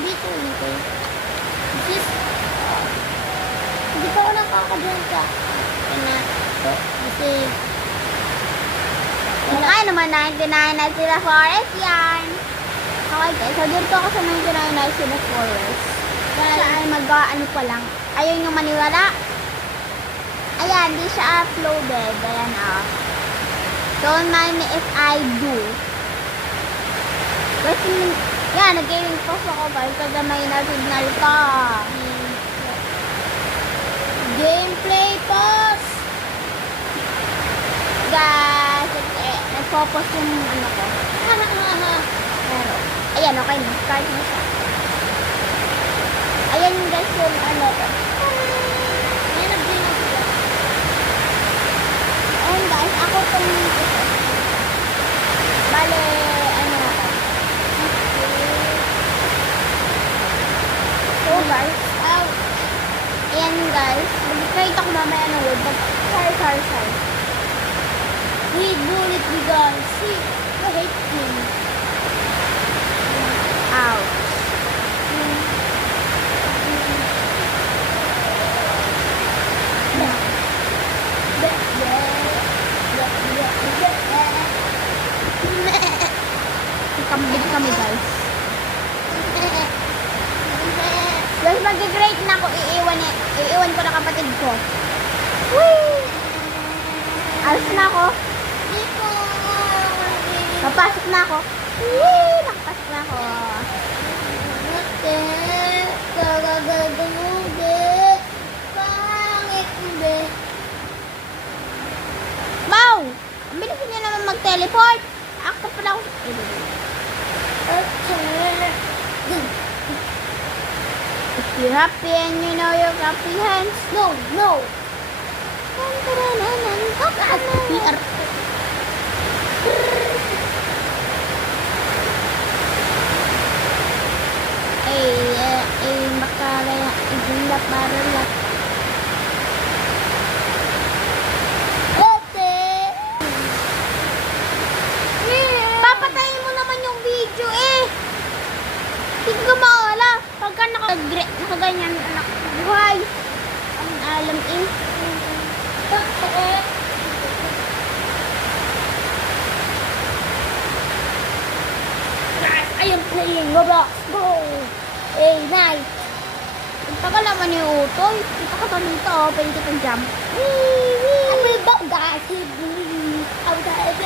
dito eh. Sis, hindi pa ako nakakadyan ka. Kaya kasi Ay naman, 99 na sila forest yan. Okay guys, so dito ako sa 99 na sila forest. Siya ay mag-ano pa lang. Ayun yung maniwala. Ayan, di siya uploaded. Ayan ah. Don't mind me if I do. Kasi, yan, nag-gaming post ako guys. Kasi may na-signal ka. gameplay pause. Guys, nagpo-post yung ano ko. Pero, ayan, okay na. Start na siya. Ayan guys yung ano ko. May nag-game na sila. Ayan guys, ako tong bale, ano ako. So guys, ayan guys, mag-create ako mamaya ng word. Sorry. He bullied me guys. See, I hate him. Ouch. Kambig kami guys. Guys, mag-grade na ako. Iiwan ko na kapatid ko. Whee! Alis na ako. Dito. Papasok na ako. Whee! Nakapasok na ako. Kagagaganood. Pangit be. Wow! Ang bilis niya naman mag-teleport. Active pala ako. If you're happy and you know your happy hands. No. PR. Makalaya. Izinlap baralap. Papatayin mo naman yung video eh. Hindi ka maala. Pagka nakaganyan anak buhay. Ang alam eh. I am playing Roblox. Go. Hey, night. Ang tagal naman ni Utoy. Dito ka pa dito. Pwede kitang jump. I will go guys. He bullied me. I was like,